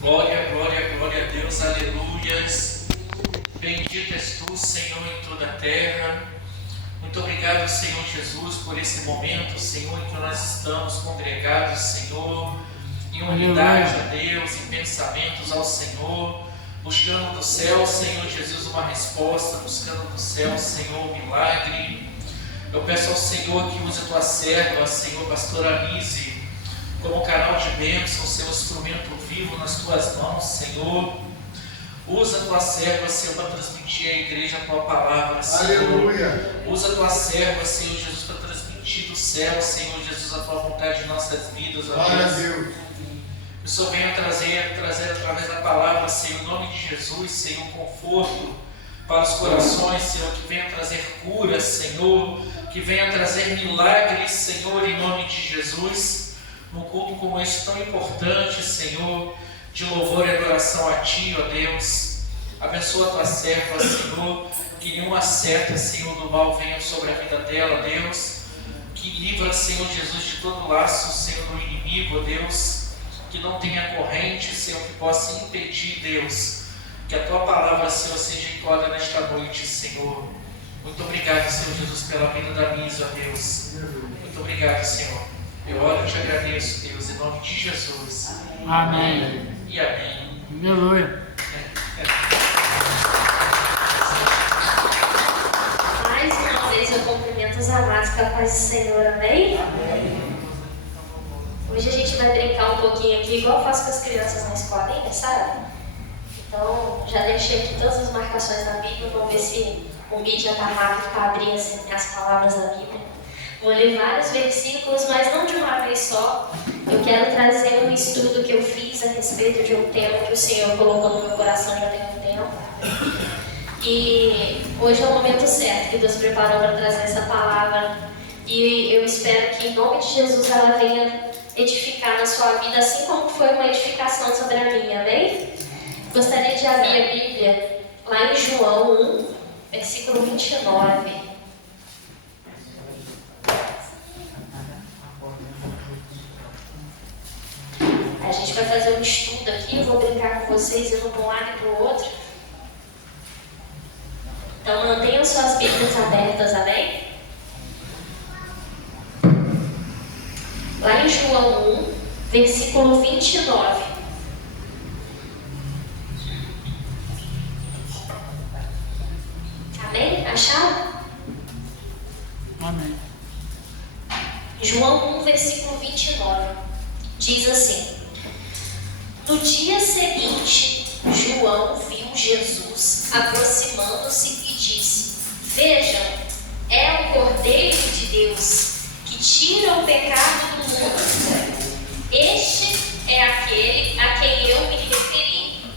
Glória, glória, glória a Deus, aleluias. Bendito és tu, Senhor, em toda a terra. Muito obrigado, Senhor Jesus, por esse momento, Senhor, em que nós estamos congregados, Senhor, em unidade a Deus, em pensamentos ao Senhor, buscando do céu, Senhor Jesus, uma resposta, buscando do céu, Senhor, um milagre. Eu peço ao Senhor que use a tua serva, Senhor, pastora Anise, como canal de bênção, Senhor, instrumento vivo nas tuas mãos, Senhor. Usa a tua serva, Senhor, para transmitir à igreja a tua palavra, Senhor. Aleluia. Usa a tua serva, Senhor Jesus, para transmitir do céu, Senhor Jesus, a tua vontade em nossas vidas, ó Glória a Deus. Deus. Que o Senhor venha trazer através da palavra, Senhor, em nome de Jesus, Senhor, conforto para os corações, Senhor, que venha trazer cura, Senhor, que venha trazer milagres, Senhor, em nome de Jesus. Num culto como esse tão importante, Senhor, de louvor e adoração a Ti, ó Deus. Abençoa a Tua serva, Senhor, que nenhuma seta, Senhor, do mal venha sobre a vida dela, Deus. Que livra, Senhor Jesus, de todo laço, Senhor, do inimigo, ó Deus. Que não tenha corrente, Senhor, que possa impedir, Deus, que a Tua palavra, Senhor, seja entoada nesta noite, Senhor. Muito obrigado, Senhor Jesus, pela vida da Misa, ó Deus. Muito obrigado, Senhor. Eu oro e te agradeço, Deus, em nome de Jesus. Amém. E amém. Aleluia. Mais uma vez eu cumprimento os amados com a paz do Senhor, amém? Hoje a gente vai brincar um pouquinho aqui, igual eu faço com as crianças na escolinha, sabe? Então, já deixei aqui todas as marcações da Bíblia, vamos ver se o mídia está rápido para abrir as palavras da Bíblia. Vou ler vários versículos, mas não de uma vez só. Eu quero trazer um estudo que eu fiz a respeito de um tema que o Senhor colocou no meu coração já tem um tempo. E hoje é o momento certo que Deus preparou para trazer essa palavra. E eu espero que em nome de Jesus ela venha edificar na sua vida, assim como foi uma edificação sobre a minha, amém? Gostaria de abrir a Bíblia lá em João 1, versículo 29. A gente vai fazer um estudo aqui, eu vou brincar com vocês, eu vou para um lado e para o outro. Então mantenham suas Bíblias abertas, amém? Lá em João 1, versículo 29. Amém? Acharam? Amém. João 1, versículo 29. Diz assim: No dia seguinte, João viu Jesus aproximando-se e disse: Vejam, é o Cordeiro de Deus que tira o pecado do mundo. Este é aquele a quem eu me referi.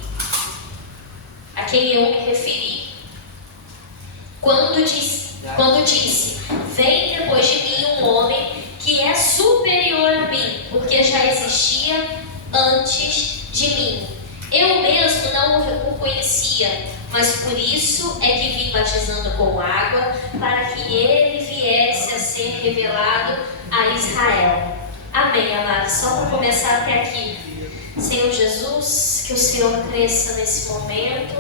Quando disse: Vem depois de mim um homem que é superior a mim, porque já existia antes de mim. Eu mesmo não o conhecia, mas por isso é que vim batizando com água, para que ele viesse a ser revelado a Israel. Amém, amados? Só para começar até aqui. Senhor Jesus, que o Senhor cresça nesse momento,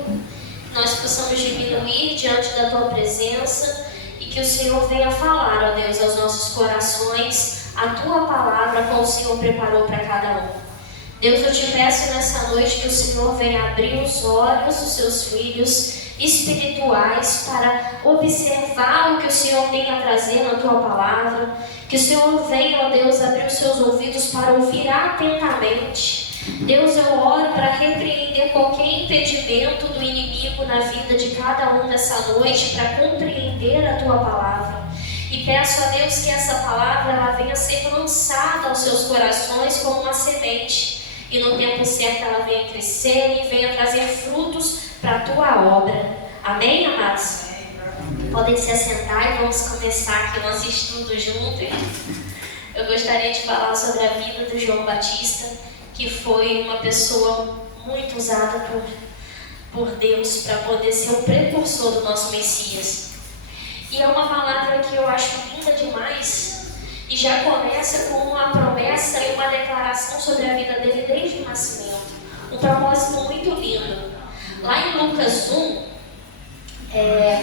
nós possamos diminuir diante da Tua presença e que o Senhor venha falar, ó Deus, aos nossos corações a Tua palavra como o Senhor preparou para cada um. Deus, eu te peço nessa noite que o Senhor venha abrir os olhos dos seus filhos espirituais para observar o que o Senhor tem a trazer na Tua palavra, que o Senhor venha, ó Deus, abrir os seus ouvidos para ouvir atentamente. Deus, eu oro para repreender qualquer impedimento do inimigo na vida de cada um nessa noite para compreender a Tua palavra. E peço a Deus que essa palavra ela venha ser lançada aos seus corações como uma semente. E no tempo certo ela venha crescer e venha trazer frutos para a Tua obra. Amém, amados? Podem se assentar e vamos começar aqui o nosso estudo juntos. Eu gostaria de falar sobre a vida do João Batista, que foi uma pessoa muito usada por Deus para poder ser o precursor do nosso Messias. E é uma palavra que eu acho linda demais e já começa com uma promessa e uma declaração sobre a vida dele desde o nascimento. um propósito muito lindo. Lá em Lucas 1,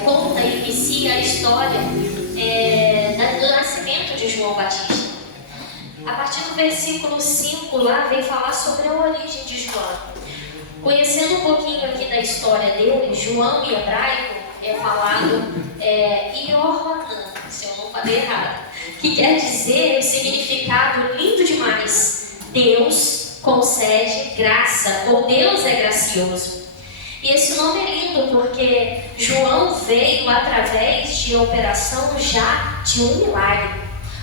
conta e inicia a história do nascimento de João Batista. A partir do versículo 5 lá vem falar sobre a origem de João. Conhecendo um pouquinho aqui da história dele, João em hebraico é falado Yohanan, se eu não falei errado, que quer dizer um significado lindo demais: Deus concede graça, ou Deus é gracioso. E esse nome é lindo porque João veio através de operação já de um milagre.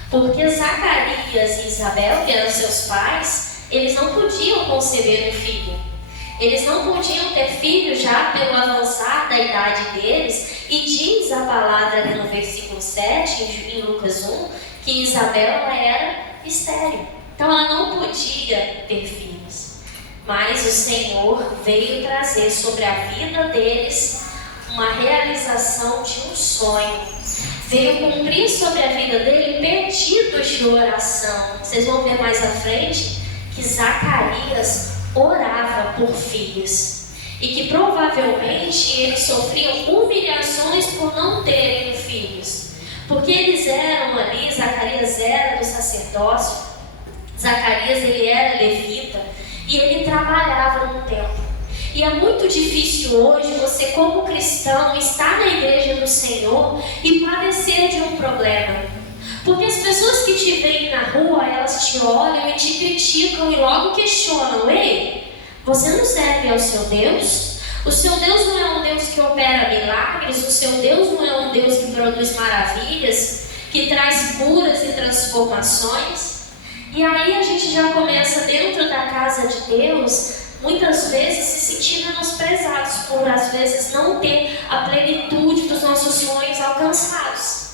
Porque Zacarias e Isabel, que eram seus pais, eles não podiam conceber um filho. Eles não podiam ter filho já pelo avançar da idade deles. E diz a palavra ali no versículo 7, em Lucas 1, que Isabel ela era estéril. Então ela não podia ter filhos. Mas o Senhor veio trazer sobre a vida deles uma realização de um sonho. Veio cumprir sobre a vida dele pedidos de oração. Vocês vão ver mais à frente que Zacarias orava por filhos. E que provavelmente eles sofriam humilhações por não terem filhos. Porque eles eram ali, Zacarias era do sacerdócio, Zacarias ele era levita e ele trabalhava no templo. E é muito difícil hoje você, como cristão, estar na igreja do Senhor e padecer de um problema. Porque as pessoas que te veem na rua, elas te olham e te criticam e logo questionam: ei, você não serve ao seu Deus? O seu Deus não é um Deus que opera milagres? O seu Deus não é um Deus que produz maravilhas? Que traz curas e transformações? E aí a gente já começa dentro da casa de Deus, muitas vezes se sentir menosprezados por às vezes não ter a plenitude dos nossos sonhos alcançados.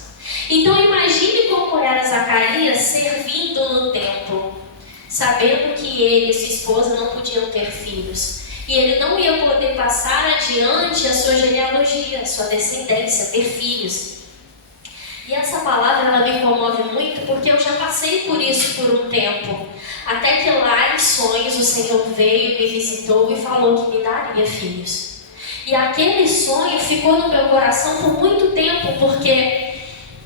Então imagine como era Zacarias servindo no templo, sabendo que ele e sua esposa não podiam ter filhos. E ele não ia poder passar adiante a sua genealogia, a sua descendência, ter filhos. E essa palavra ela me comove muito porque eu já passei por isso por um tempo. Até que lá em sonhos o Senhor veio, me visitou e falou que me daria filhos. E aquele sonho ficou no meu coração por muito tempo, porque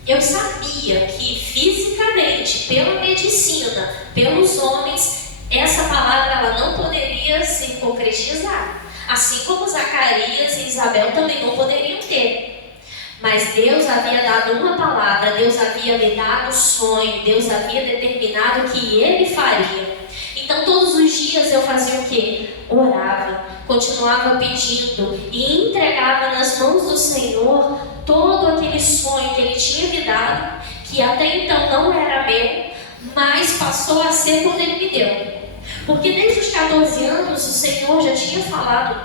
eu sabia que fisicamente, pela medicina, pelos homens, essa palavra ela não poderia se concretizar. Assim como Zacarias e Isabel também não poderiam ter. Mas Deus havia dado uma palavra, Deus havia me dado um sonho, Deus havia determinado que Ele faria. Então todos os dias eu fazia o quê? Orava, continuava pedindo e entregava nas mãos do Senhor todo aquele sonho que Ele tinha me dado, que até então não era meu, mas passou a ser quando Ele me deu. Porque desde os 14 anos o Senhor já tinha falado,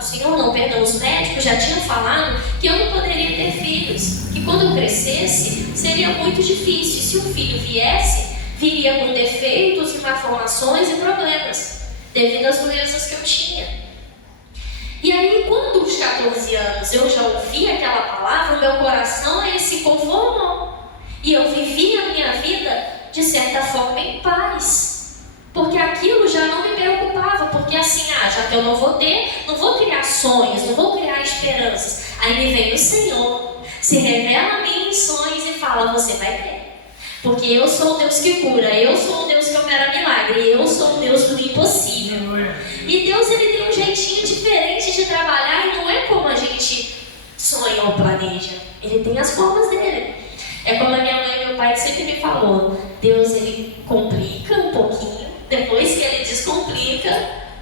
os médicos já tinham falado que eu não poderia ter filhos, que quando eu crescesse seria muito difícil, e se um filho viesse, viria com defeitos, malformações e problemas, devido às doenças que eu tinha. E aí quando aos 14 anos eu já ouvi aquela palavra, o meu coração ele se conformou, e eu vivi a minha vida de certa forma em paz. Porque aquilo já não me preocupava, porque assim, já que eu não vou ter, não vou criar sonhos, não vou criar esperanças. Aí me vem o Senhor, se revela a mim em sonhos e fala: você vai ter. Porque eu sou o Deus que cura, eu sou o Deus que opera milagre, eu sou o Deus do impossível. E Deus ele tem um jeitinho diferente de trabalhar e não é como a gente sonha ou planeja. Ele tem as formas dele. É como a minha mãe e meu pai sempre me falou: Deus ele complica um pouquinho. Depois que ele descomplica,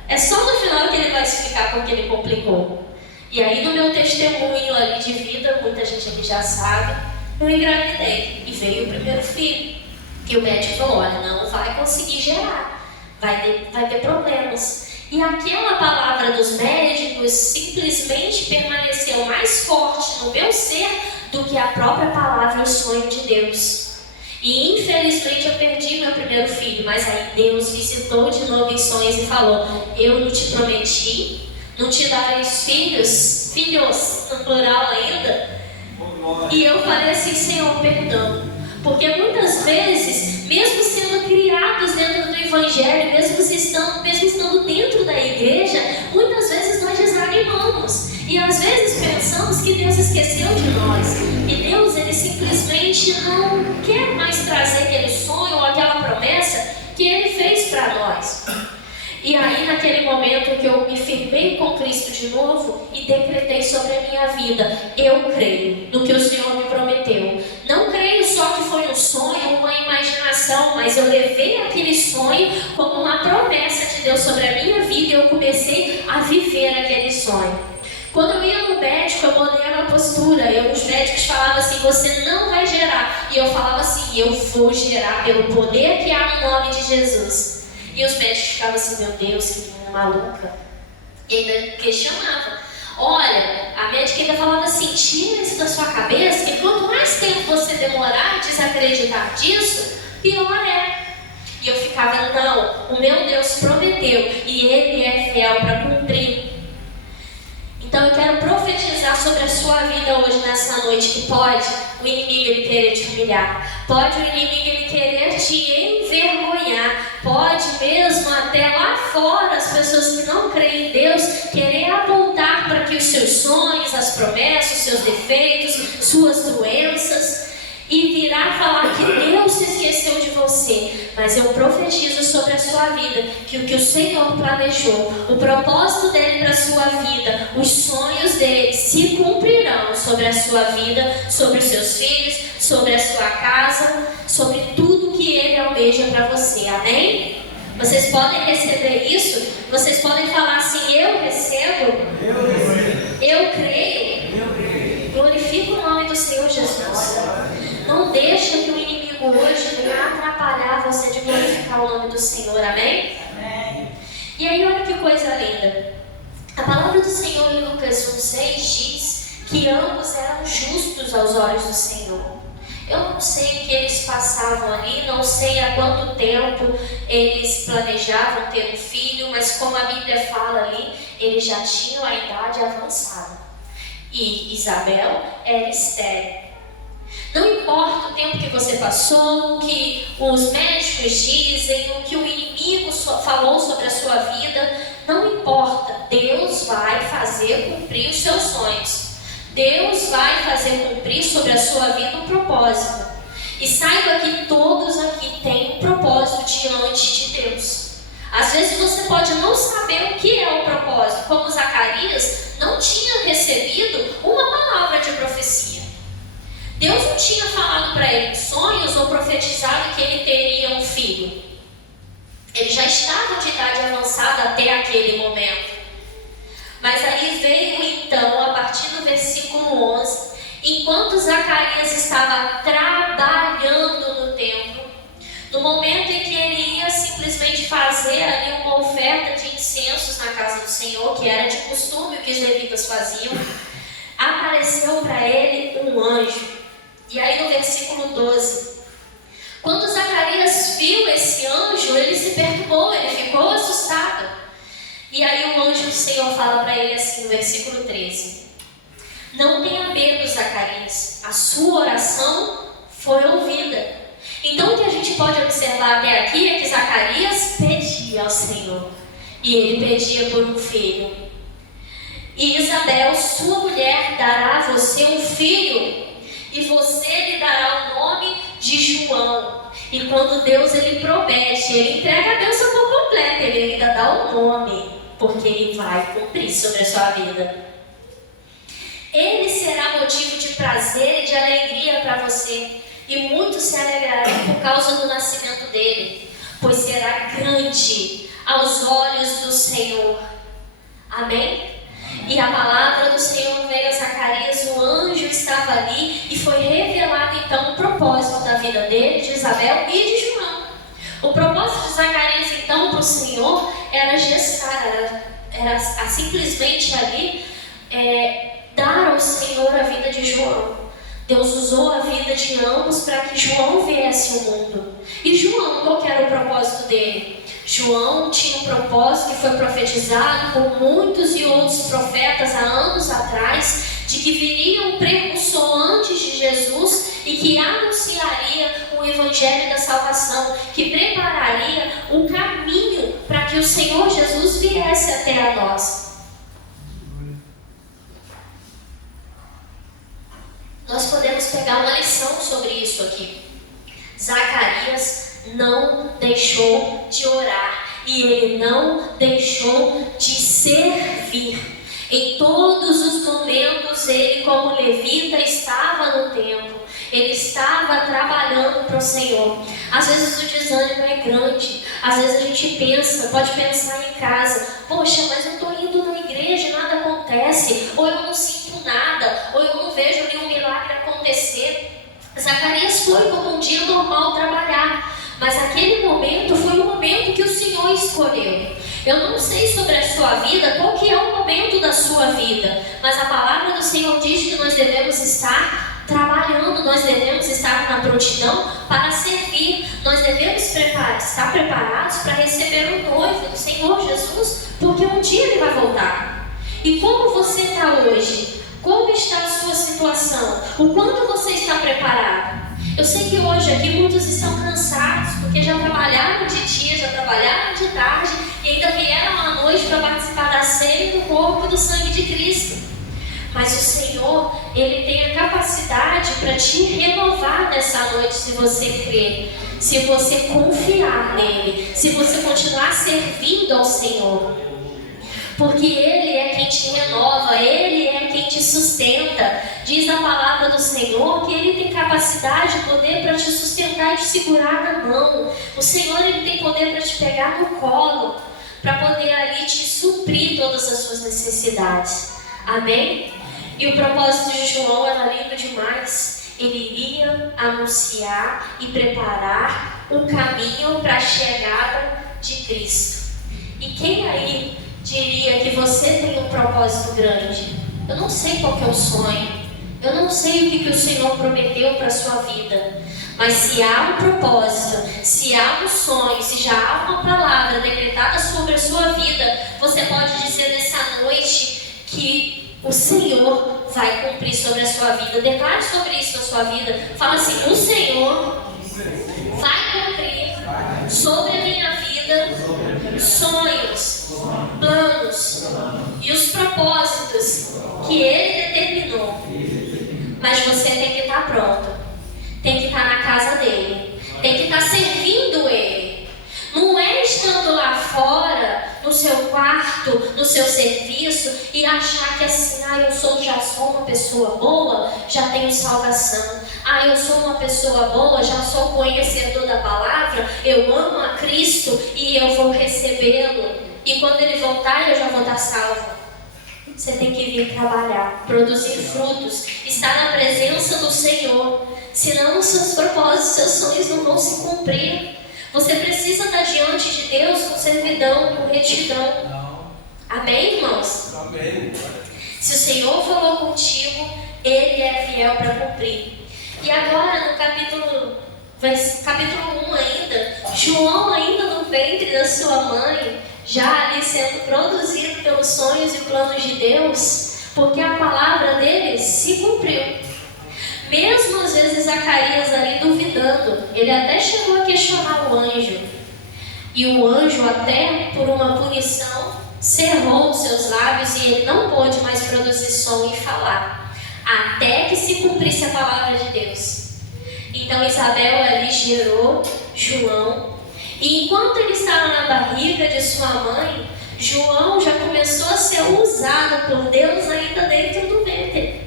é só no final que ele vai explicar por que ele complicou. E aí no meu testemunho ali de vida, muita gente aqui já sabe, eu engravidei e veio o primeiro filho. E o médico falou: olha, não vai conseguir gerar, vai ter problemas. E aquela palavra dos médicos simplesmente permaneceu mais forte no meu ser do que a própria palavra e o sonho de Deus. E infelizmente eu perdi meu primeiro filho, mas aí Deus visitou de novo em sonhos e falou: eu não te prometi, não te darei filhos, no plural ainda. E eu falei assim: Senhor, perdão, Porque muitas vezes, mesmo sendo criados dentro do Evangelho, mesmo estando dentro da igreja, muitas vezes nós desanimamos. E às vezes pensamos que Deus esqueceu de nós. E Deus, Ele simplesmente não quer mais trazer aquele sonho ou aquela promessa que Ele fez para nós. E aí, naquele momento que eu me firmei com Cristo de novo e decretei sobre a minha vida, eu creio no que o Senhor me prometeu. Não creio só que foi um sonho, uma imaginação, mas eu levei aquele sonho como uma promessa de Deus sobre a minha vida e eu comecei a viver aquele sonho. Quando eu ia no médico, eu mudei a minha postura. Os médicos falavam assim, você não vai gerar. E eu falava assim, eu vou gerar pelo poder que há no nome de Jesus. E os médicos ficavam assim, meu Deus, que menina maluca. E ainda questionava. Olha, a médica ainda falava assim, tira isso da sua cabeça, que quanto mais tempo você demorar a desacreditar disso, pior é. E eu ficava, não, o meu Deus prometeu e Ele é fiel para cumprir. Então eu quero profetizar sobre a sua vida hoje, nessa noite, que pode o inimigo ele querer te humilhar, pode o inimigo ele querer te envergonhar, pode mesmo até lá fora as pessoas que não creem em Deus querer apontar para que os seus sonhos, as promessas, os seus defeitos, suas doenças, e virar falar que Deus se esqueceu de você. Mas eu profetizo sobre a sua vida que o Senhor planejou, o propósito dele para a sua vida, os sonhos dele se cumprirão sobre a sua vida, sobre os seus filhos, sobre a sua casa, sobre tudo que ele almeja para você. Amém? Vocês podem receber isso? Vocês podem falar assim, eu recebo, eu creio, glorifico o nome do Senhor Jesus. Não deixa que o inimigo hoje venha atrapalhar você de glorificar o nome do Senhor, amém? Amém. E aí olha que coisa linda. A palavra do Senhor em Lucas 1,6 diz que ambos eram justos aos olhos do Senhor. Eu não sei o que eles passavam ali, não sei há quanto tempo eles planejavam ter um filho, mas como a Bíblia fala ali, eles já tinham a idade avançada. E Isabel era estéril. Não importa o tempo que você passou, o que os médicos dizem, o que o inimigo falou sobre a sua vida, não importa. Deus vai fazer cumprir os seus sonhos. Deus vai fazer cumprir sobre a sua vida um propósito. E saiba que todos aqui têm um propósito diante de Deus. Às vezes você pode não saber o que é o propósito, como Zacarias não tinha recebido uma palavra de profecia. Deus não tinha falado para ele sonhos ou profetizado que ele teria um filho. Ele já estava de idade avançada até aquele momento. Mas aí veio então, a partir do versículo 11, enquanto Zacarias estava trabalhando no templo, no momento em que ele ia simplesmente fazer ali uma oferta de incensos na casa do Senhor, que era de costume o que os levitas faziam, apareceu para ele um anjo. E aí no versículo 12, quando Zacarias viu esse anjo, ele se perturbou, ele ficou assustado. E aí o anjo do Senhor fala para ele assim no versículo 13: não tenha medo, Zacarias, a sua oração foi ouvida. Então o que a gente pode observar até aqui é que Zacarias pedia ao Senhor, e ele pedia por um filho. E Isabel, sua mulher, dará a você um filho, e você lhe dará o nome de João. E quando Deus ele promete, ele entrega a bênção por completo, ele ainda dá o nome, porque ele vai cumprir sobre a sua vida. Ele será motivo de prazer e de alegria para você, e muitos se alegrarão por causa do nascimento dele, pois será grande aos olhos do Senhor. Amém? E a palavra do Senhor veio a Zacarias, o anjo estava ali e foi revelado então o propósito da vida dele, de Isabel e de João. O propósito de Zacarias então para o Senhor era gestar, era simplesmente ali dar ao Senhor a vida de João. Deus usou a vida de ambos para que João viesse ao mundo. E João, qual que era o propósito dele? João tinha um propósito que foi profetizado por muitos e outros profetas há anos atrás, de que viria um precursor antes de Jesus e e que anunciaria o evangelho da salvação, que prepararia o caminho para que o Senhor Jesus viesse até a nós. Nós podemos pegar uma lição sobre isso aqui. Zacarias não deixou de orar e ele não deixou de servir. Em todos os momentos, ele, como levita, estava no templo. Ele estava trabalhando para o Senhor. Às vezes o desânimo é grande. Às vezes a gente pode pensar em casa: poxa, mas eu estou indo na igreja e nada acontece. Ou eu não sinto nada. Ou eu não vejo nenhum milagre acontecer. Zacarias foi como um dia normal trabalhar. Mas aquele momento foi o momento que o Senhor escolheu. Eu não sei sobre a sua vida, qual que é o momento da sua vida. Mas a palavra do Senhor diz que nós devemos estar trabalhando, nós devemos estar na prontidão para servir. Nós devemos estar preparados para receber o noivo do Senhor Jesus, porque um dia Ele vai voltar. E como você está hoje? Como está a sua situação? O quanto você está preparado? Eu sei que hoje aqui muitos estão cansados, porque já trabalharam de dia, já trabalharam de tarde e ainda vieram à noite para participar da ceia do corpo e do sangue de Cristo. Mas o Senhor, Ele tem a capacidade para te renovar nessa noite, se você crer, se você confiar nele, se você continuar servindo ao Senhor. Porque Ele é quem te renova, Ele é quem te sustenta. Diz a palavra do Senhor que Ele tem capacidade e poder para te sustentar e te segurar na mão. O Senhor, Ele tem poder para te pegar no colo, para poder ali te suprir todas as suas necessidades. Amém? E o propósito de João era lindo demais. Ele iria anunciar e preparar o caminho para a chegada de Cristo. E quem aí diria que você tem um propósito grande? Eu não sei qual que é o sonho, eu não sei o que o Senhor prometeu para a sua vida, mas se há um propósito, se há um sonho, se já há uma palavra decretada sobre a sua vida, você pode dizer nessa noite que o Senhor vai cumprir sobre a sua vida. Declare sobre isso na sua vida. Fala assim: o Senhor vai cumprir sobre a minha vida sonhos, planos e os propósitos que Ele determinou. Mas você tem que estar pronto, tem que estar na casa dEle, tem que estar servindo Ele. Não é estando lá fora, no seu quarto, no seu serviço, e achar que assim: eu já sou uma pessoa boa, já tenho salvação. Eu sou uma pessoa boa, já sou conhecedor da palavra, eu amo a Cristo e eu vou recebê-lo. E quando Ele voltar, eu já vou estar salvo. Você tem que vir trabalhar, produzir frutos, estar na presença do Senhor. Senão os seus propósitos, seus sonhos não vão se cumprir. Você precisa estar diante de Deus com servidão, com retidão. Amém, irmãos? Amém. Se o Senhor falou contigo, Ele é fiel para cumprir. E agora no capítulo 1 ainda, João ainda no ventre da sua mãe, já ali sendo produzido pelos sonhos e planos de Deus, porque a palavra dele se cumpriu. Mesmo às vezes Zacarias ali duvidando, ele até chegou a questionar o anjo. E o anjo, até por uma punição, cerrou os seus lábios e ele não pôde mais produzir som e falar, até que se cumprisse a palavra de Deus. Então Isabel ali gerou João, e enquanto ele estava na barriga de sua mãe, João já começou a ser usado por Deus ainda dentro do ventre.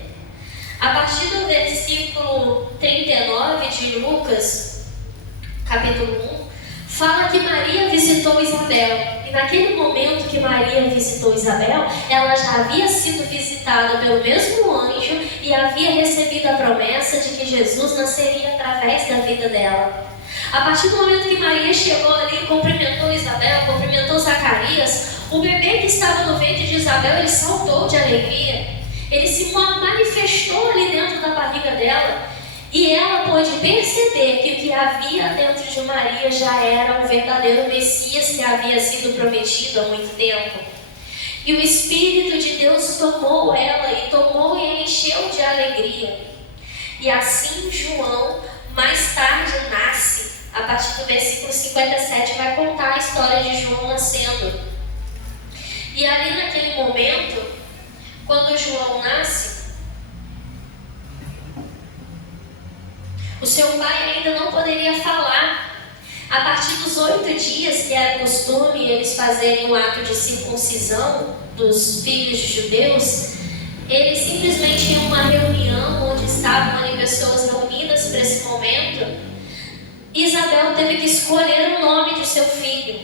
A partir do versículo 39 de Lucas, capítulo 1, fala que Maria visitou Isabel. E naquele momento que Maria visitou Isabel, ela já havia sido visitada pelo mesmo anjo e havia recebido a promessa de que Jesus nasceria através da vida dela. A partir do momento que Maria chegou ali, cumprimentou Isabel, cumprimentou Zacarias, o bebê que estava no ventre de Isabel, ele saltou de alegria. Ele se manifestou ali dentro da barriga dela. E ela pôde perceber que o que havia dentro de Maria já era o verdadeiro Messias que havia sido prometido há muito tempo. E o Espírito de Deus tomou ela e a encheu de alegria. E assim João mais tarde nasce. A partir do versículo 57 vai contar a história de João nascendo. E ali naquele momento, quando João nasce, o seu pai ainda não poderia falar. A partir dos 8 dias, que era costume eles fazerem o ato de circuncisão dos filhos de judeus, eles simplesmente tinham uma reunião onde estavam ali pessoas reunidas para esse momento. Isabel teve que escolher o nome de seu filho,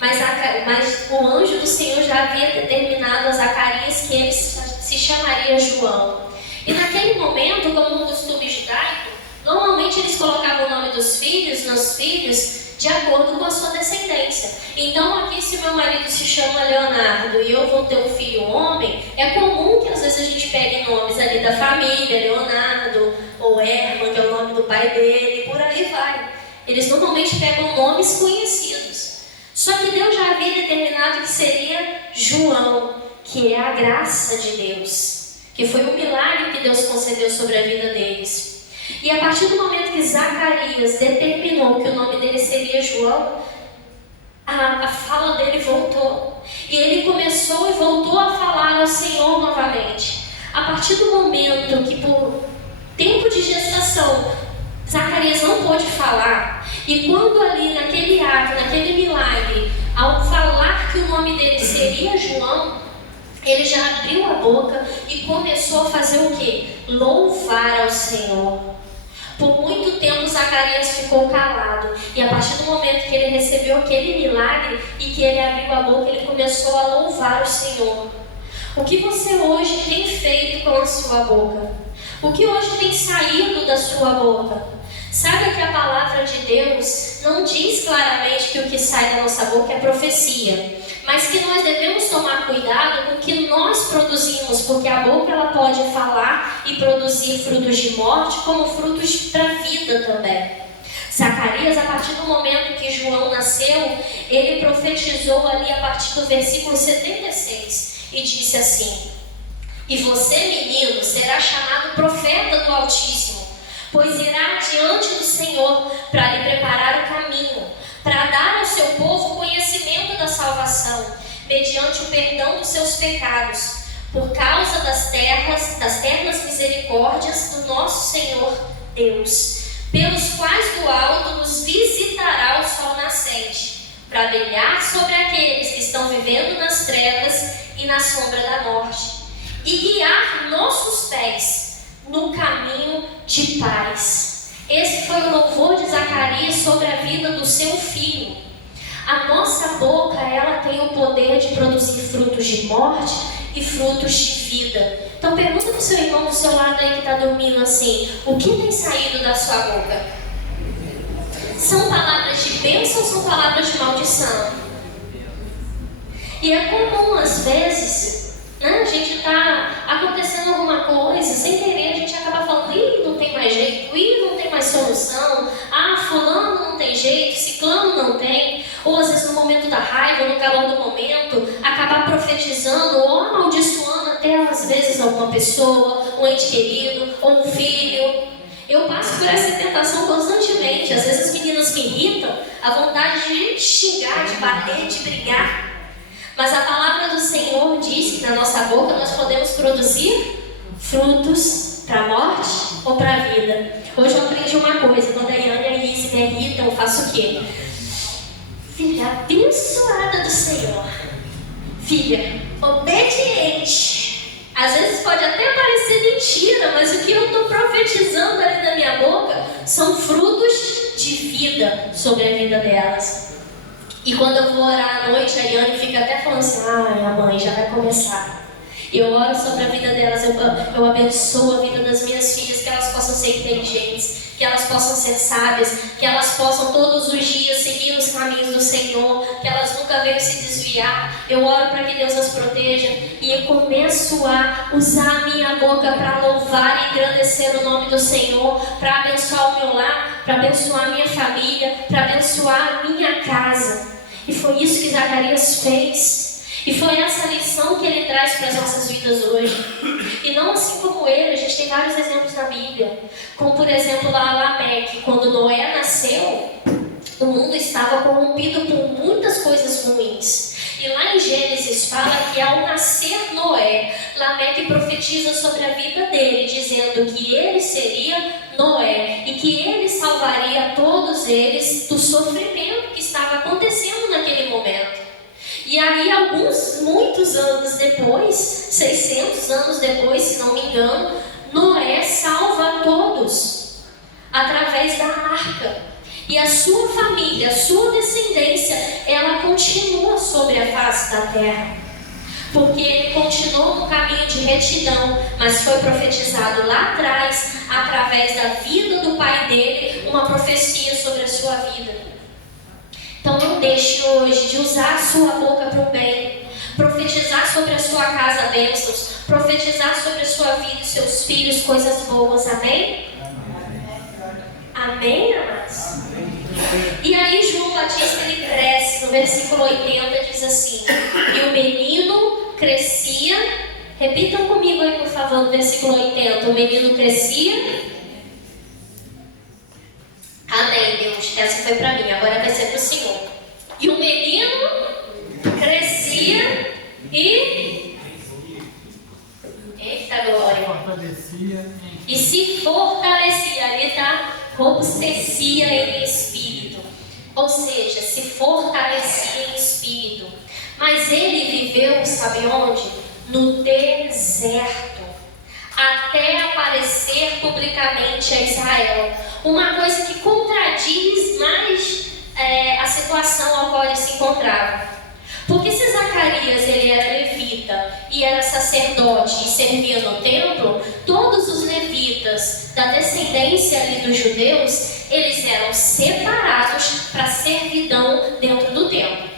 mas o anjo do Senhor já havia determinado a Zacarias que ele se chamaria João. E naquele momento, como um costume judaico, normalmente eles colocavam o nome dos filhos nos filhos de acordo com a sua descendência. Então aqui, se meu marido se chama Leonardo e eu vou ter um filho homem, é comum que às vezes a gente pegue nomes ali da família, Leonardo ou Herman, que é o nome do pai dele, por aí vai. Eles normalmente pegam nomes conhecidos. Só que Deus já havia determinado que seria João, que é a graça de Deus, que foi um milagre que Deus concedeu sobre a vida deles. E a partir do momento que Zacarias determinou que o nome dele seria João, a fala dele voltou. E ele começou e voltou a falar ao Senhor novamente. A partir do momento que, por tempo de gestação, Zacarias não pôde falar, e quando ali naquele ato, naquele milagre, ao falar que o nome dele seria João, ele já abriu a boca e começou a fazer o quê? Louvar ao Senhor. Por muito tempo Zacarias ficou calado, e a partir do momento que ele recebeu aquele milagre e que ele abriu a boca, ele começou a louvar o Senhor. O que você hoje tem feito com a sua boca? O que hoje tem saído da sua boca? Sabe que a palavra de Deus não diz claramente que o que sai da nossa boca é profecia, mas que nós devemos tomar cuidado com o que nós produzimos, porque a boca ela pode falar e produzir frutos de morte, como frutos para a vida também. Zacarias, a partir do momento que João nasceu, ele profetizou ali a partir do versículo 76 e disse assim: "E você, menino, será chamado profeta do Altíssimo, pois irá diante do Senhor para lhe preparar o caminho, para dar ao seu povo conhecimento da salvação, mediante o perdão dos seus pecados, por causa das ternas misericórdias do nosso Senhor Deus, pelos quais do alto nos visitará o sol nascente, para brilhar sobre aqueles que estão vivendo nas trevas e na sombra da morte, e guiar nossos pés no caminho de paz." Esse foi o louvor de Zacarias sobre a vida do seu filho. A nossa boca, ela tem o poder de produzir frutos de morte e frutos de vida. Então pergunta para o seu irmão do seu lado aí que está dormindo assim: o que tem saído da sua boca? São palavras de bênção ou são palavras de maldição? E é comum às vezes, a gente está acontecendo alguma coisa, sem querer a gente acaba falando: ih, não tem mais jeito, ih, não tem mais solução, fulano não tem jeito, ciclano não tem. Ou às vezes no momento da raiva, no calor do momento, acabar profetizando ou amaldiçoando até às vezes alguma pessoa, um ente querido ou um filho. Eu passo por essa tentação constantemente. Às vezes as meninas que irritam, a vontade de xingar, de bater, de brigar. Mas a palavra do Senhor diz que na nossa boca nós podemos produzir frutos para a morte ou para a vida. Hoje eu aprendi uma coisa: quando a Iana e a Iris me irritam, eu faço o quê? Filha abençoada do Senhor, filha obediente. Às vezes pode até parecer mentira, mas o que eu estou profetizando ali na minha boca são frutos de vida sobre a vida delas. E quando eu vou orar à noite, a Iane fica até falando assim: ai, a mãe já vai começar. E eu oro sobre a vida delas, eu abençoo a vida das minhas filhas, que elas possam ser inteligentes, que elas possam ser sábias, que elas possam todos os dias seguir os caminhos do Senhor, que elas nunca venham se desviar. Eu oro para que Deus as proteja e eu começo a usar a minha boca para louvar e engrandecer o nome do Senhor, para abençoar o meu lar, para abençoar a minha família, para abençoar a minha casa. E foi isso que Zacarias fez. E foi essa lição que ele traz para as nossas vidas hoje. E não assim como ele, a gente tem vários exemplos na Bíblia. Como por exemplo lá Lameque, quando Noé nasceu, o mundo estava corrompido por muitas coisas ruins. E lá em Gênesis fala que ao nascer Noé, Lameque profetiza sobre a vida dele, dizendo que ele seria Noé e que ele salvaria todos eles do sofrimento que estava acontecendo naquele momento. E aí, muitos anos depois, 600 anos depois, se não me engano, Noé salva todos através da arca. E a sua família, a sua descendência, ela continua sobre a face da terra. Porque ele continuou no caminho de retidão, mas foi profetizado lá atrás, através da vida do pai dele, uma profecia sobre a sua vida. Então não deixe hoje de usar a sua boca para o bem, profetizar sobre a sua casa bênçãos, profetizar sobre a sua vida e seus filhos coisas boas, amém? Amém, amados? E aí João Batista ele cresce, no versículo 80 diz assim: e o menino crescia, repitam comigo aí por favor, no versículo 80, o menino crescia. Amém, Deus, essa foi para mim, agora vai ser para o Senhor. E o menino crescia e... Eita glória! E se fortalecia, ali está, robustecia em espírito. Ou seja, se fortalecia em espírito. Mas ele viveu, sabe onde? No deserto. Até aparecer publicamente a Israel. Uma coisa que contradiz mais a situação a qual ele se encontrava. Porque se Zacarias ele era levita e era sacerdote e servia no templo, todos os levitas da descendência ali dos judeus, eles eram separados para servidão dentro do templo.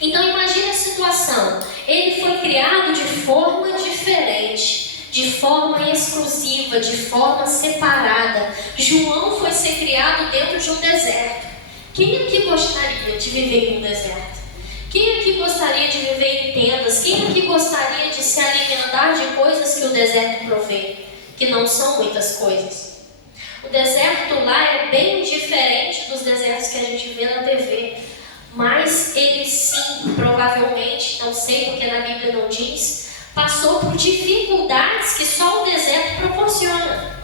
Então imagine a situação, ele foi criado de forma diferente, de forma exclusiva, de forma separada. João foi ser criado dentro de um deserto. Quem aqui gostaria de viver em um deserto? Quem aqui gostaria de viver em tendas? Quem aqui gostaria de se alimentar de coisas que o deserto provê? Que não são muitas coisas. O deserto lá é bem diferente dos desertos que a gente vê na TV. Mas ele sim, provavelmente, não sei porque na Bíblia não diz, passou por dificuldades que só o deserto proporciona.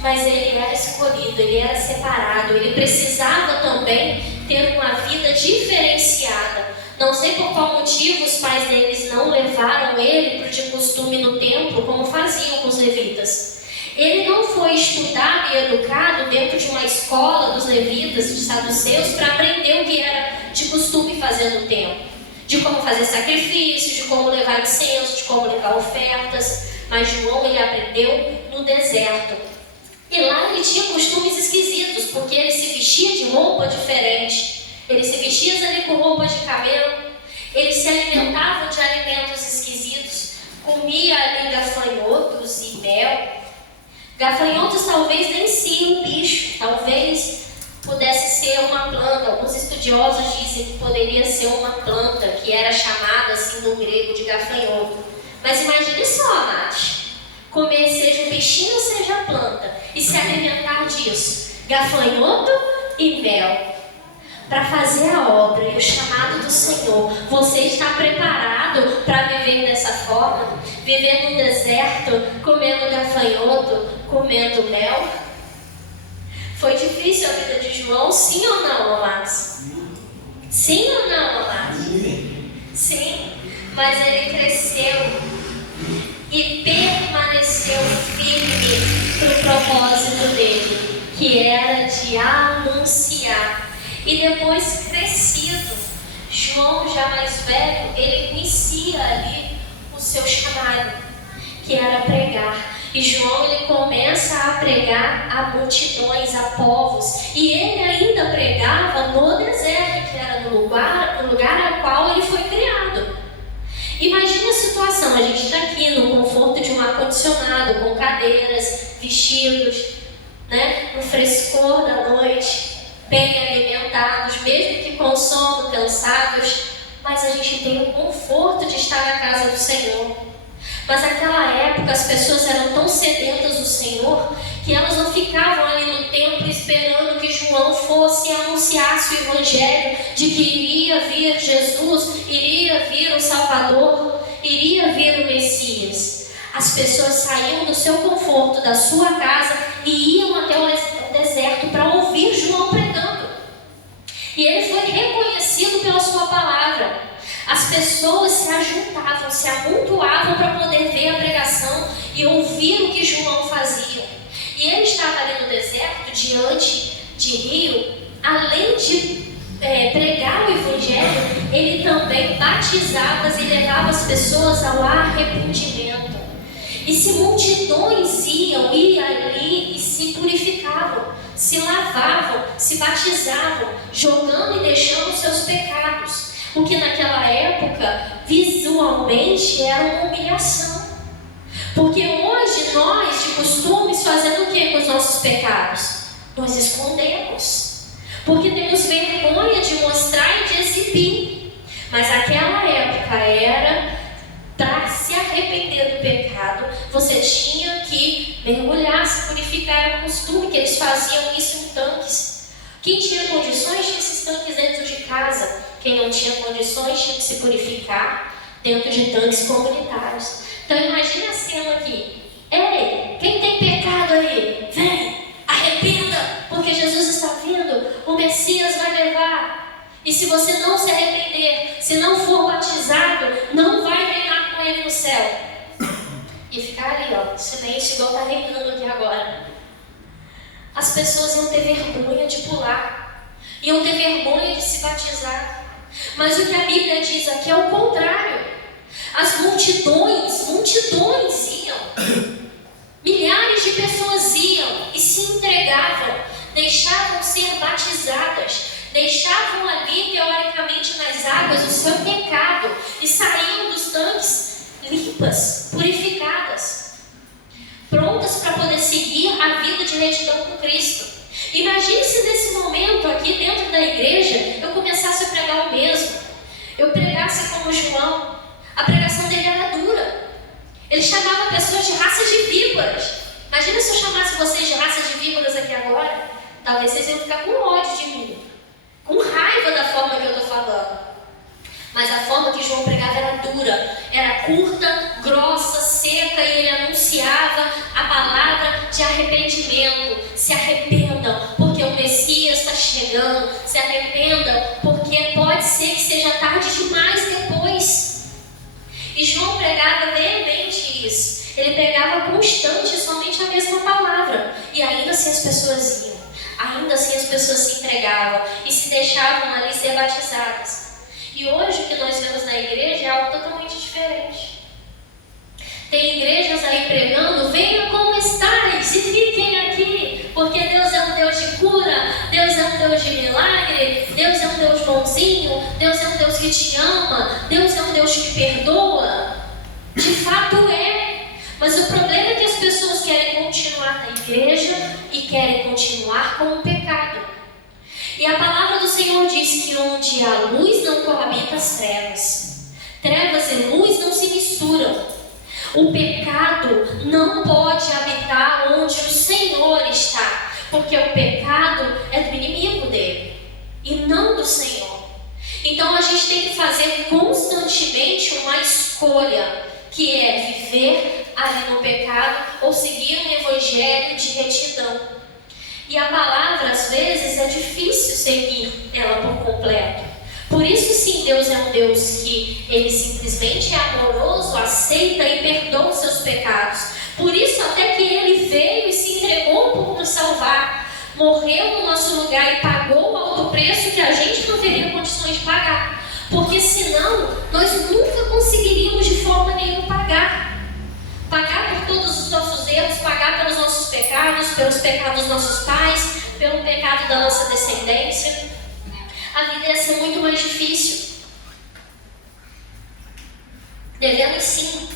Mas ele era escolhido, ele era separado, ele precisava também ter uma vida diferenciada. Não sei por qual motivo os pais deles não levaram ele para o de costume no templo, como faziam com os levitas. Ele não foi estudado e educado dentro de uma escola dos levitas, dos saduceus, para aprender o que era de costume fazer no templo. De como fazer sacrifício, de como levar incenso, de como levar ofertas. Mas João, ele aprendeu no deserto. E lá ele tinha costumes esquisitos, porque ele se vestia de roupa diferente. Ele se vestia ali com roupa de camelo. Ele se alimentava de alimentos esquisitos. Comia ali gafanhotos e mel. Gafanhotos talvez nem seja um bicho, talvez pudesse ser uma planta. Alguns estudiosos dizem que poderia ser uma planta, que era chamada assim no grego de gafanhoto. Mas imagine só, amados, comer seja um bichinho, seja planta, e se alimentar disso, gafanhoto e mel, para fazer a obra e o chamado do Senhor. Você está preparado para viver dessa forma? Viver no deserto, comendo gafanhoto, comendo mel? Foi difícil a vida de João, sim ou não, amados? Sim ou não, amados? Sim, mas ele cresceu e permaneceu firme para o propósito dele, que era de anunciar. E depois, crescido, João, já mais velho, ele inicia ali o seu chamado, que era pregar. E João, ele começa a pregar a multidões, a povos. E ele ainda pregava no deserto, que era no lugar ao qual ele foi criado. Imagina a situação, a gente está aqui no conforto de um ar-condicionado, com cadeiras, vestidos, né, no frescor da noite, bem alimentados, mesmo que com sono, cansados, mas a gente tem o conforto de estar na casa do Senhor. Mas naquela época as pessoas eram tão sedentas do Senhor que elas não ficavam ali no templo esperando que João fosse e anunciasse o Evangelho de que iria vir Jesus, iria vir o Salvador, iria vir o Messias. As pessoas saíam do seu conforto, da sua casa e iam até o deserto para ouvir João pregando. E ele foi reconhecido pela sua palavra. As pessoas se ajuntavam, se amontoavam para poder ver a pregação e ouvir o que João fazia. E ele estava ali no deserto, diante de rio, além de pregar o Evangelho, ele também batizava e levava as pessoas ao arrependimento. E se multidões iam ali e se purificavam, se lavavam, se batizavam, jogando e deixando os seus pecados. O que naquela época, visualmente, era uma humilhação. Porque hoje nós, de costumes, fazendo o que com os nossos pecados? Nós escondemos. Porque temos vergonha de mostrar e de exibir. Mas naquela época era, para se arrepender do pecado, você tinha que mergulhar, se purificar. Era um costume que eles faziam isso em tanques. Quem tinha condições tinha esses tanques dentro de casa. Quem não tinha condições tinha que se purificar dentro de tanques comunitários. Então imagina a cena aqui. Ei, quem tem pecado aí? Vem, arrependa, porque Jesus está vindo. O Messias vai levar. E se você não se arrepender, se não for batizado, não vai reinar com ele no céu. E ficar ali, ó, silêncio, igual está reinando aqui agora. As pessoas iam ter vergonha de pular, iam ter vergonha de se batizar. Mas o que a Bíblia diz aqui é o contrário. As multidões iam. Milhares de pessoas iam e se entregavam, deixavam ser batizadas, deixavam ali, teoricamente, nas águas o seu pecado e saíam dos tanques limpas, purificadas, prontas para poder seguir a vida de retidão com Cristo. Imagine se nesse momento aqui dentro da igreja eu começasse a pregar o mesmo. Eu pregasse como João. A pregação dele era dura. Ele chamava pessoas de raças de víboras. Imagina se eu chamasse vocês de raças de víboras aqui agora. Talvez vocês iam ficar com ódio de mim, com raiva da forma que eu estou falando. Mas a forma que João pregava era dura, era curta, grossa, seca, e ele anunciava a palavra de arrependimento. Se arrependam, porque o Messias está chegando. Se arrependam, porque pode ser que seja tarde demais depois. E João pregava veemente isso. Ele pregava constante, somente a mesma palavra. E ainda assim as pessoas iam. Ainda assim as pessoas se entregavam e se deixavam ali ser batizadas. E hoje o que nós vemos na igreja é algo totalmente diferente. Tem igrejas aí pregando: venha como estáis e fiquem aqui, porque Deus é um Deus de cura, Deus é um Deus de milagre, Deus é um Deus bonzinho, Deus é um Deus que te ama, Deus é um Deus que perdoa. De fato é, mas o problema é que as pessoas querem continuar na igreja e querem continuar com o pecado. E a palavra do Senhor diz que onde a luz não coabita as trevas, trevas e luz não se misturam. O pecado não pode habitar onde o Senhor está, porque o pecado é do inimigo dele e não do Senhor. Então a gente tem que fazer constantemente uma escolha, que é viver ali no pecado ou seguir um evangelho de retidão. E a palavra, às vezes, é difícil seguir ela por completo. Por isso, sim, Deus é um Deus que Ele simplesmente é amoroso, aceita e perdoa os seus pecados. Por isso, até que Ele veio e se entregou por nos salvar, morreu no nosso lugar e pagou o alto preço que a gente não teria condições de pagar. Porque senão, nós nunca conseguiríamos de forma nenhuma pagar por todos os nossos erros, pagar pelos nossos pecados, pelos pecados dos nossos pais, pelo pecado da nossa descendência. A vida ia ser muito mais difícil. Devemos sim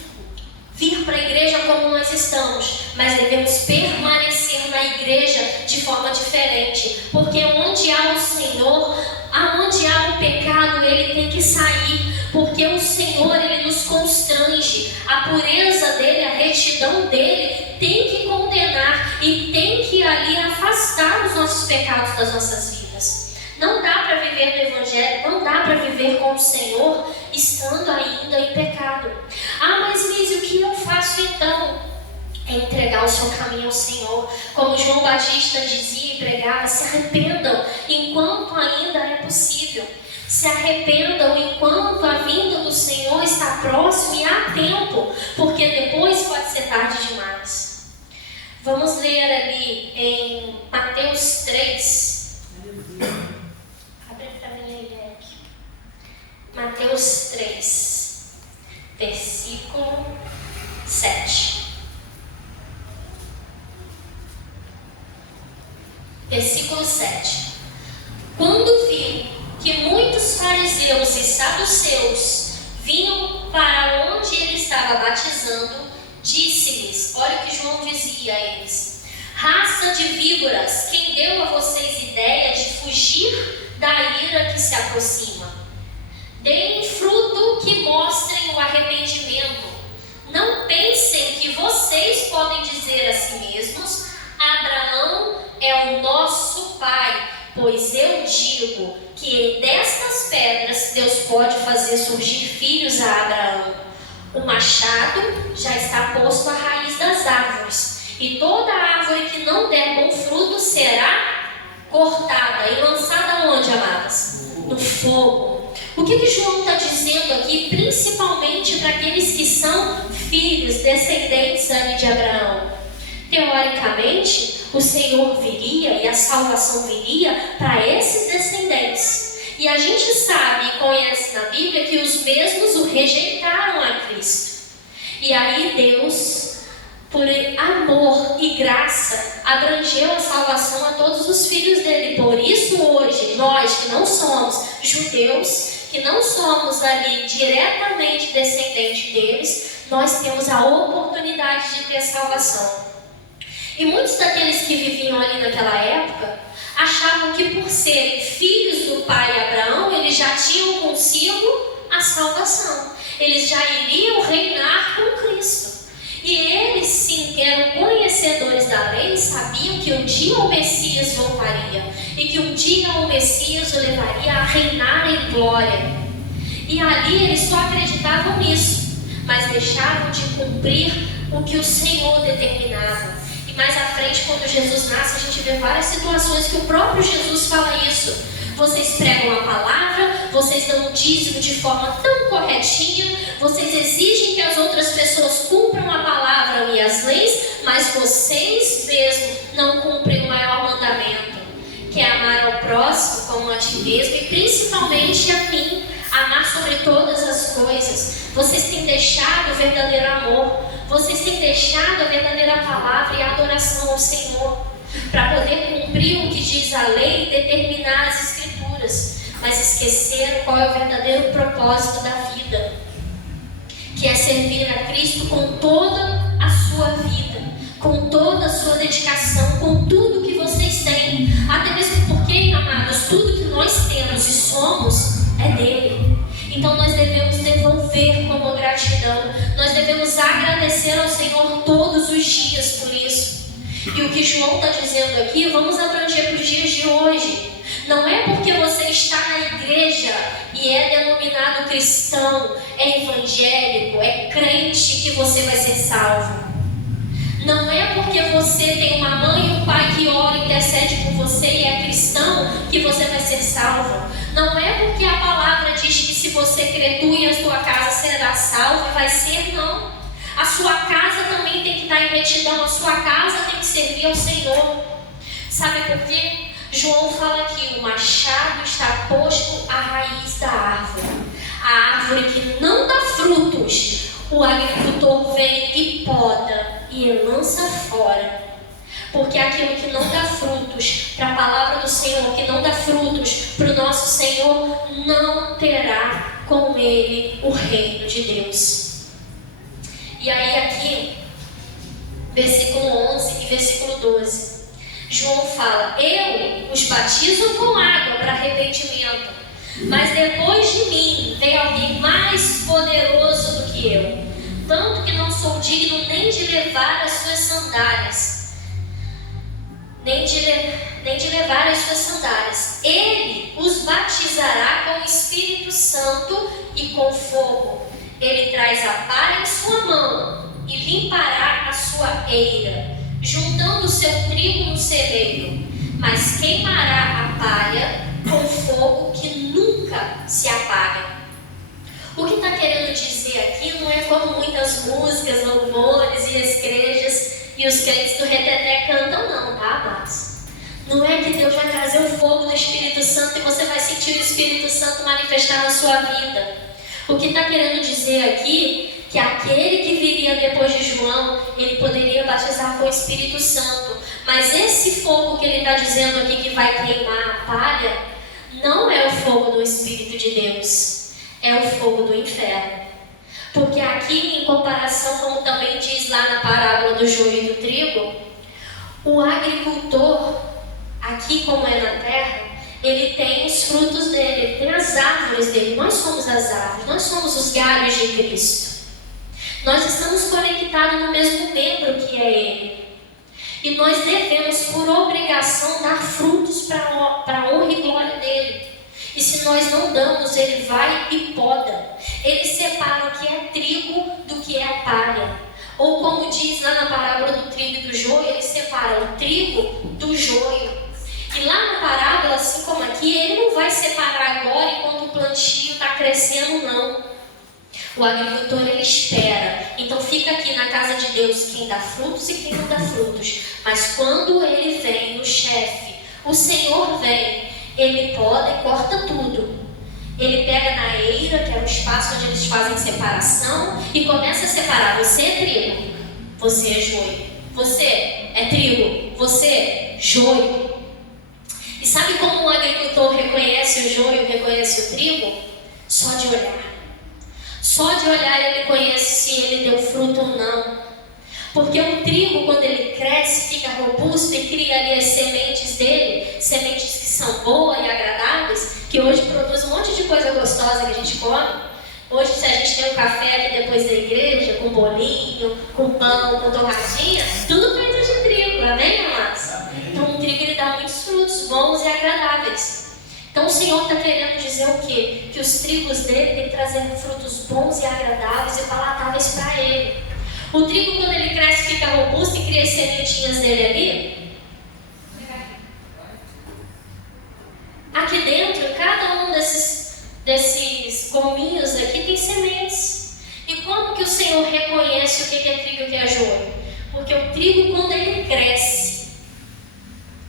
vir para a igreja como nós estamos, mas devemos permanecer na igreja de forma diferente, porque onde há o Senhor, há Aonde há o pecado, ele tem que sair, porque o Senhor, ele nos constrange. A pureza dele, a retidão dele tem que condenar e tem que ali afastar os nossos pecados das nossas vidas. Não dá para viver no Evangelho, não dá para viver com o Senhor estando ainda em pecado. Mas Lízia, o que eu faço então? É entregar o seu caminho ao Senhor. Como João Batista dizia e pregava, se arrependam enquanto ainda é possível. Se arrependam enquanto a vinda do Senhor está próxima e há tempo, porque depois pode ser tarde demais. Vamos ler ali em Mateus 3. Abre para mim aí, aqui. Mateus 3, versículo 7. Versículo 7. Quando viu que muitos fariseus e saduceus vinham para onde ele estava batizando, disse-lhes, olha o que João dizia a eles: raça de víboras, quem deu a vocês ideia de fugir da ira que se aproxima? Deem fruto que mostrem o arrependimento. Não pensem que vocês podem dizer a si mesmos: Abraão é o nosso pai, pois eu digo que destas pedras Deus pode fazer surgir filhos a Abraão. O machado já está posto à raiz das árvores, e toda árvore que não der bom fruto será cortada e lançada onde, amadas? No fogo. O que João está dizendo aqui, principalmente para aqueles que são filhos, descendentes ali de Abraão? Teoricamente, o Senhor viria e a salvação viria para esses descendentes. E a gente sabe e conhece na Bíblia que os mesmos o rejeitaram a Cristo. E aí Deus, por amor e graça, abrangeu a salvação a todos os filhos dele. Por isso hoje, nós que não somos judeus, que não somos ali diretamente descendentes deles, nós temos a oportunidade de ter salvação. E muitos daqueles que viviam ali naquela época achavam que por serem filhos do pai Abraão, eles já tinham consigo a salvação. Eles já iriam reinar com Cristo. E eles, sim, que eram conhecedores da lei, sabiam que um dia o Messias voltaria e que um dia o Messias o levaria a reinar em glória. E ali eles só acreditavam nisso, mas deixavam de cumprir o que o Senhor determinava. E mais à frente, quando Jesus nasce, a gente vê várias situações que o próprio Jesus fala isso. Vocês pregam a palavra, vocês dão o dízimo de forma tão corretinha, vocês exigem que as outras pessoas cumpram a palavra e as leis, mas vocês mesmos não cumprem o maior mandamento, que é amar ao próximo como a ti mesmo e principalmente a mim, amar sobre todas as coisas. Vocês têm deixado o verdadeiro amor, vocês têm deixado a verdadeira palavra e a adoração ao Senhor, para poder cumprir o que diz a lei e determinar as Escrituras, mas esqueceram qual é o verdadeiro propósito da vida, que é servir a Cristo com toda a sua vida, com toda a sua dedicação, com tudo que vocês têm, até mesmo porque, amados, tudo que nós temos e somos é dele. Então nós devemos devolver como gratidão, nós devemos agradecer ao Senhor todos os dias por isso. E o que João está dizendo aqui, vamos abranger para os dias de hoje. Não é porque você está na igreja e é denominado cristão, é evangélico, é crente que você vai ser salvo. Não é porque você tem uma mãe e um pai que ora e intercede por você e é cristão que você vai ser salvo. Não é porque a palavra diz que se você crer, tu e a sua casa será salvo e vai ser, não. A sua casa também tem que estar em retidão, a sua casa tem que servir ao Senhor. Sabe por quê? João fala que o machado está posto à raiz da árvore. A árvore que não dá frutos, o agricultor vem e poda e lança fora. Porque aquilo que não dá frutos para a palavra do Senhor, que não dá frutos para o nosso Senhor, não terá com ele o reino de Deus. E aí aqui, versículo 11 e versículo 12, João fala: eu os batizo com água para arrependimento, mas depois de mim vem alguém mais poderoso do que eu, tanto que não sou digno nem de levar as suas sandálias, nem de levar as suas sandálias. Ele os batizará com o Espírito Santo e com fogo. Ele traz a palha em sua mão e limpará a sua eira, juntando o seu trigo no celeiro, mas queimará a palha com fogo que nunca se apaga. O que está querendo dizer aqui não é como muitas músicas, louvores e as igrejas e os crentes do reteté cantam, não, tá, amados? Não é que Deus vai trazer o fogo do Espírito Santo e você vai sentir o Espírito Santo manifestar na sua vida. O que está querendo dizer aqui que aquele que viria depois de João, ele poderia batizar com o Espírito Santo, mas esse fogo que ele está dizendo aqui que vai queimar a palha, não é o fogo do Espírito de Deus, é o fogo do inferno. Porque aqui, em comparação, como também diz lá na parábola do joio e do trigo, o agricultor, aqui como é na terra, ele tem os frutos dele, ele tem as árvores dele. Nós somos as árvores, nós somos os galhos de Cristo. Nós estamos conectados no mesmo membro que é Ele. E nós devemos, por obrigação, dar frutos para a honra e glória dEle. E se nós não damos, Ele vai e poda. Ele separa o que é trigo do que é a palha. Ou como diz lá na parábola do trigo e do joio, Ele separa o trigo do joio. E lá na parábola, assim como aqui, Ele não vai separar agora enquanto o plantio está crescendo, não. O agricultor, ele espera. Então fica aqui na casa de Deus quem dá frutos e quem não dá frutos. Mas quando ele vem, o chefe, o Senhor vem, ele poda e corta tudo. Ele pega na eira, que é o espaço onde eles fazem separação, e começa a separar. Você é trigo, você é joio. Você é trigo, você é joio. E sabe como o agricultor reconhece o joio, reconhece o trigo? Só de olhar. Só de olhar ele conhece se ele deu fruto ou não. Porque o trigo, quando ele cresce, fica robusto e cria ali as sementes dele, sementes que são boas e agradáveis, que hoje produz um monte de coisa gostosa que a gente come. Hoje, se a gente tem um café aqui depois da igreja, com bolinho, com pão, com torradinha, tudo feito de trigo, amém, amados? Então o trigo ele dá muitos frutos bons e agradáveis. Então o Senhor está querendo dizer o quê? Que os trigos dele têm que trazer frutos bons e agradáveis e palatáveis para ele. O trigo, quando ele cresce, fica robusto e cria as sementinhas dele ali. Aqui dentro, cada um desses gominhos aqui tem sementes. E como que o Senhor reconhece o que é trigo e o que é joio? Porque o trigo, quando ele cresce,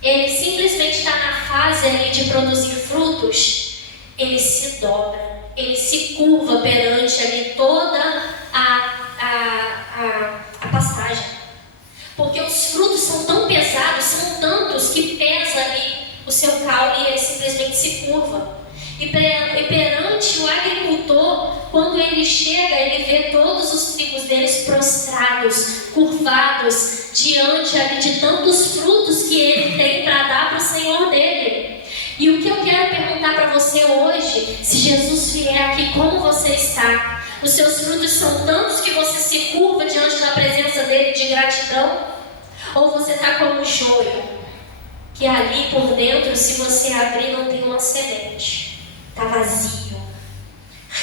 ele simplesmente está na fase ali de produzir frutos, ele se dobra, ele se curva perante ali toda a pastagem. Porque os frutos são tão pesados, são tantos que pesa ali o seu caule e ele simplesmente se curva. E perante o agricultor, quando ele chega, ele vê todos os trigos deles prostrados, curvados, diante ali de tantos frutos que ele tem para dar para o Senhor dele. E o que eu quero perguntar para você hoje, se Jesus vier aqui, como você está? Os seus frutos são tantos que você se curva diante da presença dele de gratidão? Ou você está como um joio, que ali por dentro, se você abrir, não tem uma semente? Está vazio,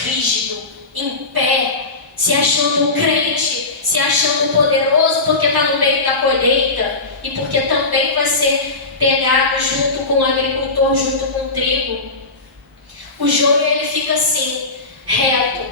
rígido, em pé, se achando um crente, se achando poderoso porque está no meio da colheita e porque também vai ser pegado junto com o agricultor, junto com o trigo. O joio ele fica assim, reto,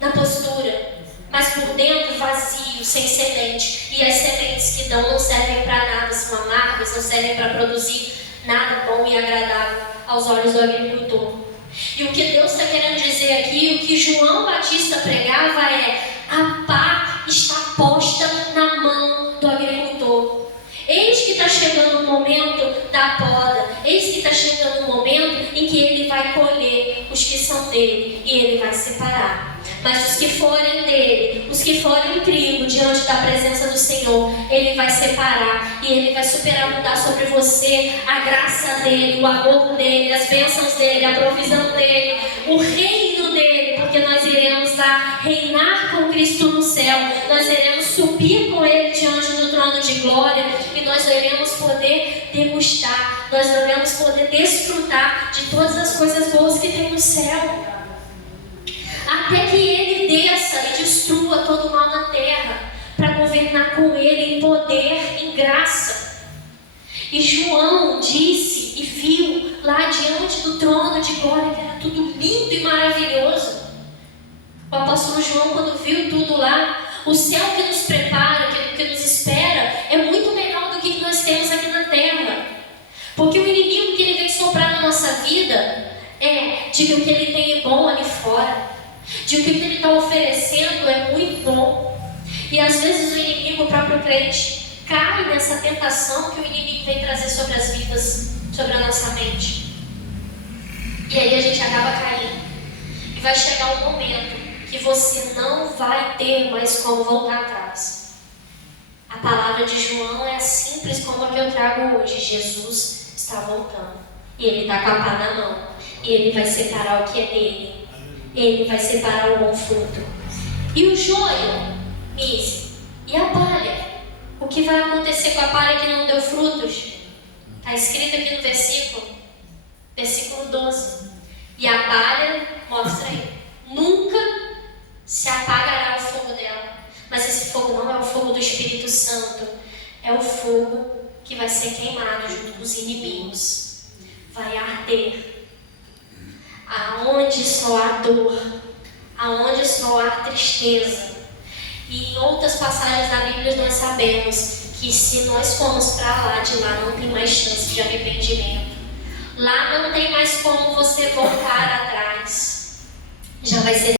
na postura, mas por dentro vazio, sem semente. E as sementes que dão não servem para nada, são amargas, não servem para produzir nada bom e agradável aos olhos do agricultor. E o que Deus está querendo dizer aqui, o que João Batista pregava é: a pá está posta na mão do agricultor. Eis que está chegando o momento da poda, eis que está chegando o momento em que ele vai colher os que são dele e ele vai separar. Mas os que forem dele, os que forem trigo diante da presença do Senhor, Ele vai separar e Ele vai superabundar sobre você a graça dele, o amor dele, as bênçãos dele, a provisão dele, o reino dele, porque nós iremos lá reinar com Cristo no céu, nós iremos subir com Ele diante do trono de glória e nós iremos poder degustar, nós iremos poder desfrutar de todas as coisas boas que tem no céu. Até que Ele desça e destrua todo o mal na terra, para governar com Ele em poder, em graça. E João disse e viu lá diante do trono de glória que era tudo lindo e maravilhoso. O apóstolo João, quando viu tudo lá, o céu que nos prepara, que nos espera, é muito melhor do que nós temos aqui na terra. Porque o inimigo que ele vem soprar na nossa vida de que o que ele tem é bom ali fora, de que o que ele está oferecendo é muito bom. E às vezes o inimigo, o próprio crente, cai nessa tentação que o inimigo vem trazer sobre as vidas, sobre a nossa mente. E aí a gente acaba caindo. E vai chegar um momento que você não vai ter mais como voltar atrás. A palavra de João é simples como a que eu trago hoje. Jesus está voltando. E Ele está com a pá na mão. E Ele vai separar o que é dele. Ele vai separar o bom fruto. E o joio, e a palha? O que vai acontecer com a palha que não deu frutos? Está escrito aqui no versículo 12. E a palha, mostra aí, nunca se apagará o fogo dela. Mas esse fogo não é o fogo do Espírito Santo. É o fogo que vai ser queimado junto com os inimigos. Vai arder. Aonde só há dor, aonde só há tristeza. E em outras passagens da Bíblia nós sabemos que se nós formos para lá, de lá não tem mais chance de arrependimento. Lá não tem mais como você voltar atrás. Já vai ser